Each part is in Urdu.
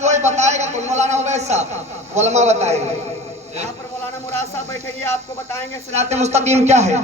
جو ہے بتائے گا تو مولانا عبید صاحب علماء بتائیں گے. یہاں پر مولانا مراد صاحب بیٹھے گی, آپ کو بتائیں گے صراط مستقیم کیا ہے.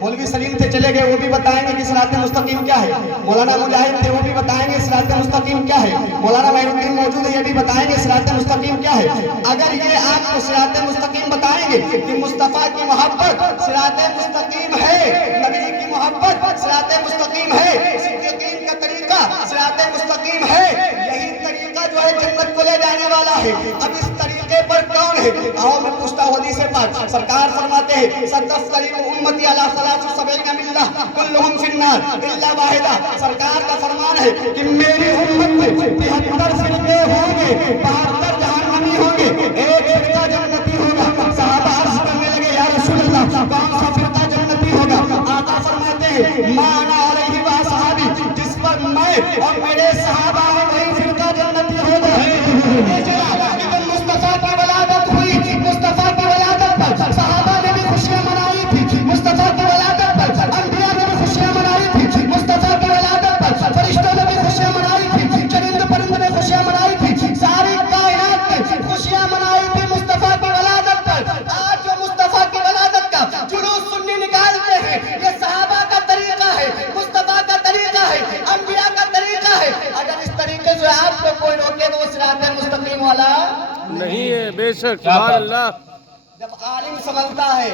مولوی سلیم سے چلے گئے, وہ بھی بتائیں گے کہ صراط مستقیم کیا ہے. مولانا مجاہد تھے, وہ بھی بتائیں گے صراط مستقیم کیا ہے. مولانا معین الدین موجود ہے, یہ بھی بتائیں گے صراط مستقیم کیا ہے. اگر یہ آپ کو صراط مستقیم بتائیں گے کہ مصطفیٰ کی محبت صراط مستقیم ہے, نبی کی محبت صراط مستقیم ہے, صدیقین کا طریقہ صراط مستقیم ہے, یہی طریقہ جو ہے جنت کو لے جانے والا ہے. اب اس طریقے پر کون ہے؟ آؤ میں پوچھتا ہوں حدیث پاک. سرکار فرماتے ہیں ستفترق امتی علی 73 ملہ کلہم فی النار الا واحدہ. سرکار کا فرمان ہے کہ میری امت میں 73 فرقے ہوں گے, 72 جہنمی ہوں گے, ایک فرقہ جنتی ہوگا. صحابہ عرض کرنے لگے یا رسول اللہ کون سا فرقہ جنتی ہوگا؟ آقا فرماتے ہیں ما انا علیہ و اصحابی, جس پر میں اور میرے صحابہ ہیں وہی فرقہ جنتی ہوگا. مصطفیٰ کی ولادت ہوئی, مصطفیٰ کی ولادت پر صحابہ نے بھی خوشیاں منائی تھی, مصطفیٰ کی ولادت پر انبیاء نے بھی خوشیاں منائی تھی, مصطفیٰ کی ولادت پر فرشتوں نے بھی خوشیاں منائی تھی, چرند پرند نے خوشیاں منائی تھی, ساری کائنات نے خوشیاں منائی تھی مصطفیٰ کی ولادت پر. آج جو مصطفیٰ کی ولادت کا جلوس سنی نکالتے ہیں, یہ صحابہ کا طریقہ ہے, مصطفیٰ کا طریقہ ہے, انبیاء کا طریقہ ہے. اگر اس طریقے سے آپ کو کوئی روکے تو وہ صراط مستقیم والا نہیں ہے. بے شک, سبحان اللہ. جب عالم سمجھتا ہے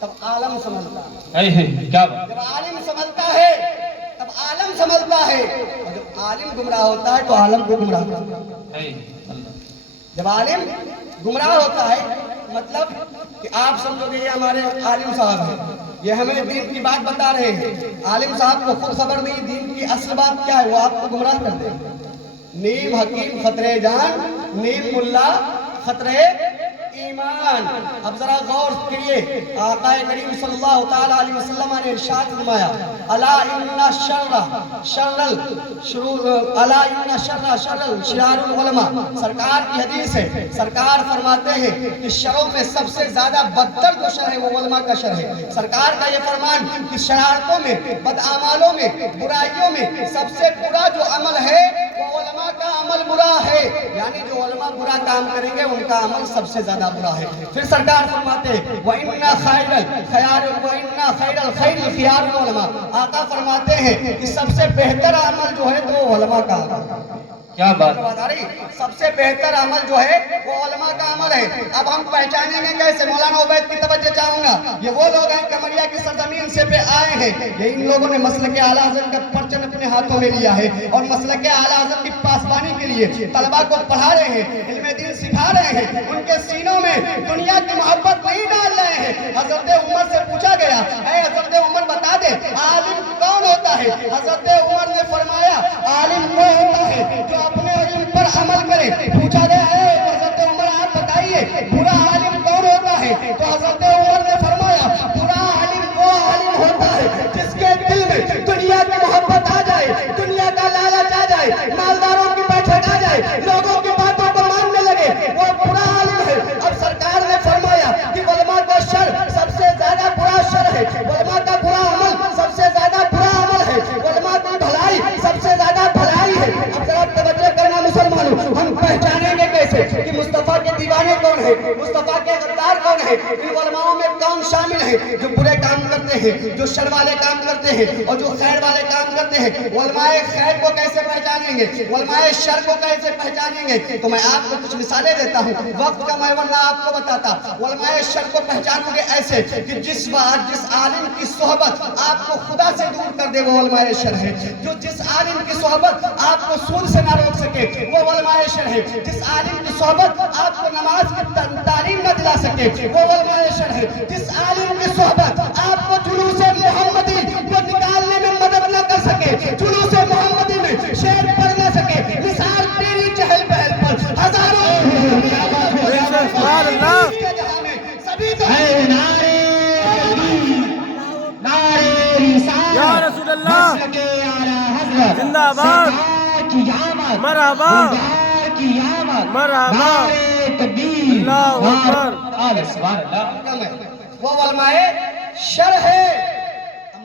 تب عالم سمجھتا ہے, کیا جب عالم سمجھتا ہے تب عالم سمجھتا ہے, اور جب عالم گمراہ ہوتا ہے تو عالم کو گمراہ کرتا ہے. جب عالم گمراہ ہوتا ہے مطلب کہ آپ سمجھو گے یہ ہمارے عالم صاحب ہیں, یہ ہمیں دین کی بات بتا رہے ہیں. عالم صاحب کو خود خبر نہیں دین کی اصل بات کیا ہے, وہ آپ کو گمراہ کر دیں گے. نیم حکیم خطرے جان, نیم ملا خطرے ایمان. اب ذرا غور کیجئے, آقا کریم صلی اللہ تعالی علیہ وسلم نے ارشاد فرمایا الا ان شر شرار العلماء. سرکار کی حدیث ہے, سرکار فرماتے ہیں کہ شروں میں سب سے زیادہ بدتر جو شر ہے وہ علماء کا شر ہے. سرکار کا یہ فرمان کہ شرارتوں میں, بدعمالوں میں, برائیوں میں سب سے برا جو عمل ہے وہ علماء کا عمل برا ہے. یعنی جو علماء برا کام کریں گے ان کا عمل سب سے زیادہ برا ہے. پھر سرکار فرماتے ہیں وَإِنَّ خَيْرَ الْخَيْرِ خِيَارُ الْعُلَمَاء. آقا فرماتے ہیں کہ سب سے بہتر عمل جو ہے تو وہ علماء کا عمل ہے. کیا بات سب سے بہتر عمل جو ہے وہ علماء کا عمل ہے. اب ہم پہچانیں گے کیسے؟ مولانا عبید کی توجہ چاہوں گا. یہ وہ لوگ ہیں کمریا کی سرزمین سے پہ آئے ہیں, یہ ان لوگوں نے مسلک اعلیٰ حضرت کا پرچم اپنے ہاتھوں میں لیا ہے اور مسلک اعلیٰ حضرت کی پاسبانی کے لیے طلبہ کو پڑھا رہے ہیں, علم دین سکھا رہے ہیں. ان کے سینوں میں دنیا کی محبت نہیں ڈال رہے ہیں. حضرت عمر سے پوچھا گیا اے حضرت عمر بتا دے عالم کون ہوتا ہے؟ حضرت عمر نے فرمایا عالم وہ ہوتا ہے جو اپنے علم پر عمل کرے. پوچھا گیا ہے حضرت عمر آپ بتائیے برا عالم کون ہوتا ہے؟ تو حضرت عمر نے فرمایا برا عالم وہ عالم ہوتا ہے جس کے دل میں دنیا کی محبت آ جائے, دنیا کا لالچ آ جائے, مالداروں کی بیٹھک آ جائے, لوگوں کی باتوں کو ماننے لگے, وہ برا عالم ہے. اب سرکار نے فرمایا کہ علماء کا شر سب سے زیادہ برا شر ہے, علماء کا برا عمل سب سے زیادہ برا عمل ہے, علماء کی بھلائی سب سے زیادہ بھلائی ہے. اب ذرا توجہ کرنا مسلمانوں, ہم پہچانیں گے کیسے کہ مصطفیٰ کے دیوانے کون ہیں, مصطفیٰ کے غدار کون ہیں, ان علماؤں میں کون شامل ہیں جو برے کام کرتے ہیں, جو شر والے کام کرتے ہیں اور جو خیر والے کام کرتے ہیں. علماء خیر کو کیسے پہچانیں گے, علماء شر کو کیسے پہچانیں گے؟ تو میں آپ کو کچھ مثالیں دیتا ہوں, وقت کا میں ورنہ آپ کو بتاتا. علماء شر کو پہچانو گے ایسے کہ جس عالم کی صحبت آپ کو خدا سے دور کر دے وہ علماء شر ہے. جو جس عالم کی صحبت آپ کو سود سے نہ روک سکے وہ علماء شر ہے. جس عالم کی صحبت آپ کو نماز کی تعلیم نہ دلا سکے وہ علماء شر ہے. جس عالم کی صحبت آپ کو جلوس محمدی کو نکالنے میں مدد نہ کر سکے, جلوس محمدی میں شعر پڑھ نہ سکے, مثال تیری چہل پہل پر ہزاروں سبحان اللہ. یا رسول اللہ زندہ آباد, مرحبا مرحبا, اللہ اکبر. وہ علماء شر ہے.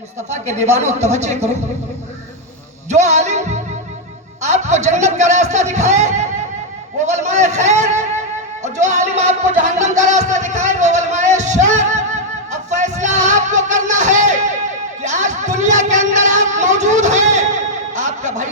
مصطفیٰ کے دیوانوں توجہ کرو, جو عالم آپ کو جنت کا راستہ دکھائے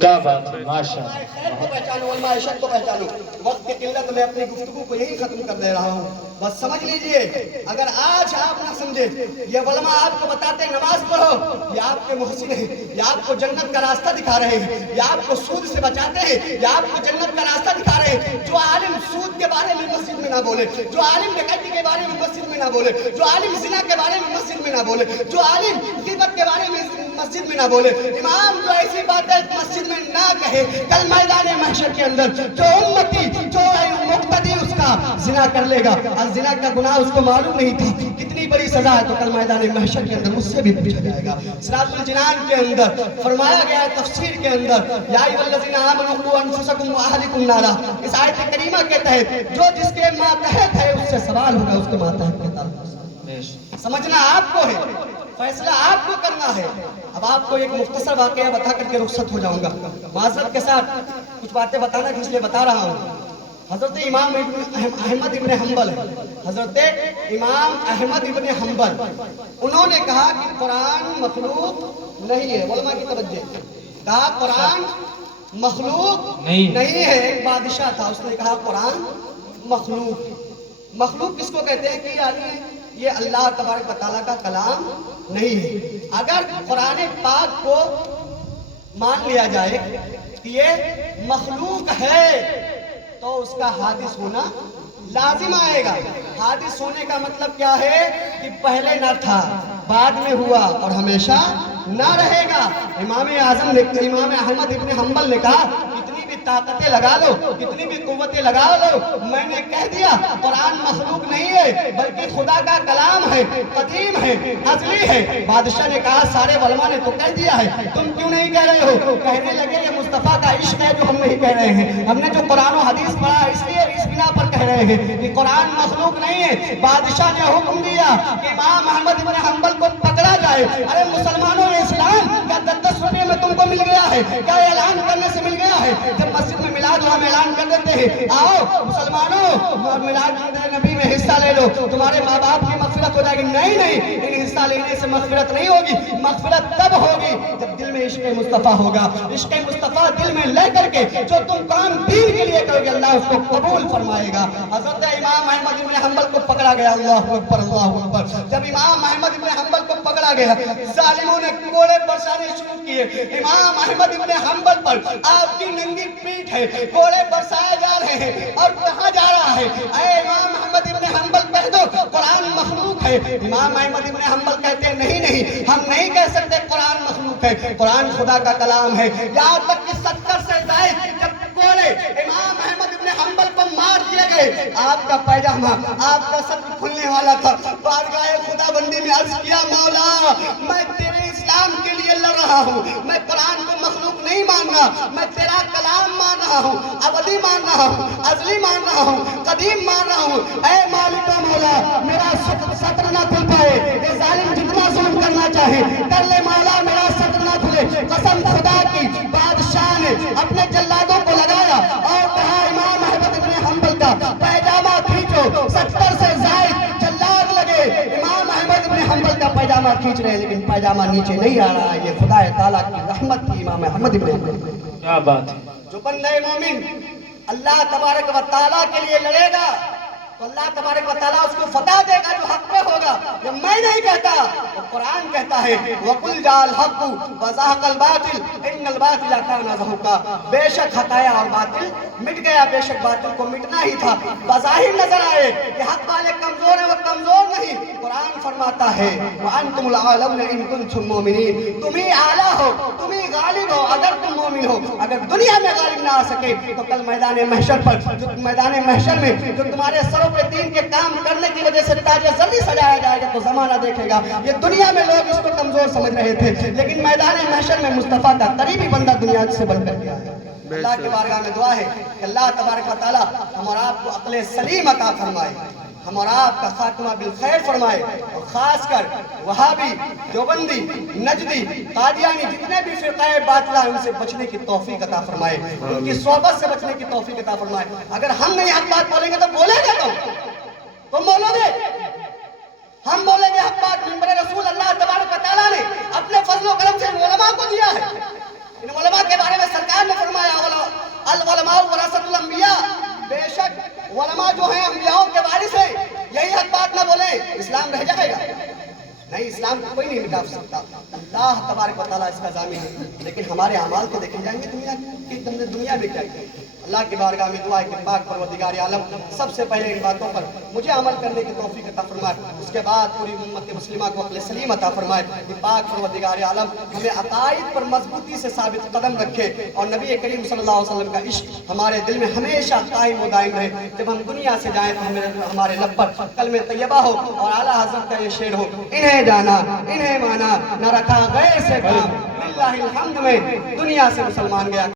کیا بات ہے، ماشاء علماء اللہ. خیر کو پہچانو، علماء عشق کو پہچانو. وقت کی قلت میں اپنی گفتگو کو یہی ختم کر دے رہا ہوں. بس سمجھ لیجئے، اگر آج آپ نہ سمجھے، یہ علماء آپ کو بتاتے ہیں نماز پڑھو، یہ آپ کے محسن ہیں، یہ آپ کو جنت کا راستہ دکھا رہے ہیں، یہ آپ کو سود سے بچاتے ہیں، یہ آپ کو جنت کا راستہ دکھا رہے ہیں. جو عالم سود کے بارے میں مسجد میں نہ بولے، جو عالم ڈکیتی کے بارے میں مسجد میں نہ بولے، جو عالم زنا کے بارے میں مسجد میں نہ بولے، جو عالم غیبت کے بارے میں مسجد میں نہ بولے، امام جو ایسی باتیں مسجد میں نہ کہے، کل میدان محشر کے اندر جو امتی، جو مقتدی اس کا زنا کر لے گا، اور زنا کا گناہ اس کو معلوم نہیں تھا کتنی بڑی سزا ہے، تو کل میدان محشر کے اندر اس سے بھی پوچھا جائے گا. صراط الجنان کے اندر فرمایا گیا ہے تفسیر کے اندر، یا ایھا الذین آمنوا قوا انفسکم واہلکم نارا. اس آیت کریمہ کے تحت جو جس کے ماتحت ہے اس سے سوال ہوگا اس کے ماتحت کے تعلق سے. سمجھنا آپ کو ہے، فیصلہ آپ کو کرنا ہے. اب آپ کو ایک مختصر واقعہ بتا کر کے رخصت ہو جاؤں گا. معذرت کے ساتھ کچھ باتیں بتانا کہ اس لیے بتا رہا ہوں. حضرت امام احمد ابن حنبل، حضرت امام احمد ابن حنبل، انہوں نے کہا کہ قرآن مخلوق نہیں ہے. علماء کی توجہ، کہا قرآن مخلوق نہیں ہے. ایک بادشاہ تھا، اس نے کہا قرآن مخلوق. مخلوق کس کو کہتے ہیں کہ یعنی یہ اللہ تبارک و تعالیٰ کا کلام نہیں ہے. اگر قرآن پاک کو مان لیا جائے کہ یہ مخلوق ہے تو اس کا حادث ہونا لازم آئے گا. حادث ہونے کا مطلب کیا ہے کہ پہلے نہ تھا، بعد میں ہوا اور ہمیشہ نہ رہے گا. امام اعظم نے، امام احمد ابن حنبل نے کہا کتنی بھی طاقتیں لگا لو، کتنی بھی قوتیں لگا لو، میں نے کہہ دیا قرآن مخلوق نہیں ہے بلکہ خدا کا کلام ہے، قدیم ہے، ازلی ہے. بادشاہ نے کہا سارے علماء نے تو کہہ دیا ہے، تم کیوں نہیں کہہ رہے ہو؟ کہنے لگے یہ مصطفیٰ کا عشق ہے جو ہم نہیں کہہ رہے ہیں، ہم نے جو قرآن و حدیث پڑھا اس لیے اس بنا پر کہہ رہے ہیں کہ قرآن مخلوق نہیں ہے. بادشاہ نے حکم دیا کہ امام احمد ابن حنبل کو پکڑا جائے. ارے مسلمانوں، اسلام کیا 10 روپے میں تم کو مل گیا ہے؟ کیا اعلان کرنے سے مل گیا ہے؟ جب مسجد میں میلاد ہوا ہم اعلان کر دیتے ہیں آؤ مسلمانوں میلاد نبی میں حصہ لے لو، تمہارے ماں باپ کی مغفرت ہو جائے گی. نہیں، ان حصہ لینے سے مغفرت نہیں ہوگی. مغفرت تب ہوگی جب دل میں عشق مصطفیٰ ہوگا. عشق مصطفیٰ دل میں لے کر کے جو تم کام دین کے لیے کرو گے اللہ اس کو قبول فرمائے گا. حضرت امام احمد ابن حنبل کو پکڑا گیا. اللہ اکبر، اللہ اکبر. جب امام احمد ابن حنبل کو پکڑا گیا، ظالموں نے کوڑے برسانے شروع کیے. امام احمد ابن حنبل پر آپ کی ننگی پیٹھ ہے، کوڑے برسائے جا رہے ہیں. اور کہاں جا رہا ہے؟ اے امام احمد ابن حنبل کہہ دو قرآن مخلوق ہے. امام احمد ابن حنبل کہتے ہیں نہیں، ہم نہیں کہہ سکتے قرآن مخلوق ہے، قرآن خدا کا کلام ہے. یہاں تک کہ 70 سے زائد جب کوڑے امام احمد ابن حنبل کو مار دیے گئے، آپ کا پیجامہ، آپ کا سر کھلنے والا تھا. بارگاہ خدا بندی میں عرض کیا مولا میں تیرے اسلام کے لیے لڑ رہا ہوں، میں قرآن کو مخلوق نہیں مان رہا، میں تیرا کلام مان رہا ہوں، ابدی مان رہا ہوں، ازلی مان رہا ہوں، قدیم مان رہا ہوں. اے مالک و مولا میرا سطر نہ کھل پائے، یہ ظالم جتنا ظلم کرنا چاہے کر لے مولا، میرا سطر نہ کھلے. قسم خدا کی بادشاہ نے اپنے جلادوں کو لگایا اور کہا امام احمد ابن حنبل کا پیجامہ کھینچو. 70 سے زائد جلاد لگے، امام احمد ابن حنبل کا پیجامہ کھینچ رہے ہیں لیکن پیجامہ نیچے نہیں آ رہا ہے. یہ خدا تعالیٰ کی رحمت تھی امام احمد ابن حنبل. کیا بات ہے. جو بندہ مومن اللہ تبارک و تعالیٰ کے لیے لڑے گا تو اللہ تبارک و تعالیٰ اس کو فتح دے گا جو حق پہ ہوگا. یہ میں نہیں کہتا، وہ قرآن کہتا ہے وَقُلْ جَاءَ الْحَقُّ وَزَهَقَ الْبَاطِلُ إِنَّ الْبَاطِلَ كَانَ زَهُوقًا. بے شک حق آیا اور باطل مٹ گیا، بے شک باطل کو مٹنا ہی تھا. بظاہر نظر آئے کہ حق والے کمزور ہیں، وہ کمزور نہیں. قرآن فرماتا ہے وَأَنْتُمُ الْأَعْلَوْنَ إِن كُنتُم مُؤْمِنِينَ. تم ہی اعلیٰ ہو، تم ہی غالب ہو اگر تم مومن ہو. اگر دنیا میں غالب نہ آ سکے تو کل میدان محشر پر، جو میدان محشر میں جو تمہارے سروں پہ دین کے کام کرنے کی وجہ سے تاج زری سجایا جائے گا تو زمانہ دیکھے گا. یہ دنیا میں لوگ اس کو کمزور سمجھ رہے تھے لیکن میدان محشر میں مصطفیٰ کا قریبی بندہ دنیا سے بن کر گیا ہے. اللہ کی بارگاہ میں دعا ہے کہ اللہ تبارک و تعالیٰ ہم اور آپ کو عقل سلیم عطا فرمائے، ہم اور آپ کا خاتمہ بالخیر فرمائے. اور خاص کر وہابی، دیوبندی، نجدی، قادیانی جتنے بھی فرقہ باطلہ ہیں ان سے بچنے کی توفیق عطا فرمائے، ان کی صحبت سے بچنے کی توفیق عطا فرمائے. اگر ہم نہیں حق بات بولیں گے تو بولیں گے تم بولو گے، ہم بولیں گے حق بات. منبر رسول اللہ تبارک و تعالیٰ نے اپنے فضل و کرم سے علماء کو دیا ہے. ان علماء کے بارے میں سرکار العلماء ورثۃ الانبیاء، بے شک علماء جو ہیں انبیاءوں کے وارث ہیں. یہی حق بات نہ بولیں اسلام رہ جائے گا. نہیں، اسلام کو کوئی نہیں مٹا سکتا، اللہ تبارک و تعالیٰ اس کا ضامن ہے. لیکن ہمارے اعمال تو دیکھے جائیں گے دنیا میں کیا کیا. اللہ کی بارگاہ میں دعا ہے کہ پاک پروردگار عالم سب سے پہلے ان باتوں پر مجھے عمل کرنے کی توفیق عطا فرمائے، اس کے بعد پوری امت مسلمہ کو عقل سلیم عطا فرمائے. کہ پاک پروردگار عالم ہمیں عقائد پر مضبوطی سے ثابت قدم رکھے اور نبی کریم صلی اللہ علیہ وسلم کا عشق ہمارے دل میں ہمیشہ قائم و دائم رہے. جب ہم دنیا سے جائیں تو ہمارے لب پر کلمہ طیبہ ہو اور اعلیٰ حضرت کا یہ شعر ہو: انہیں جانا انہیں مانا نہ رکھا غیر سے کام، للہ الحمد میں دنیا سے مسلمان گیا.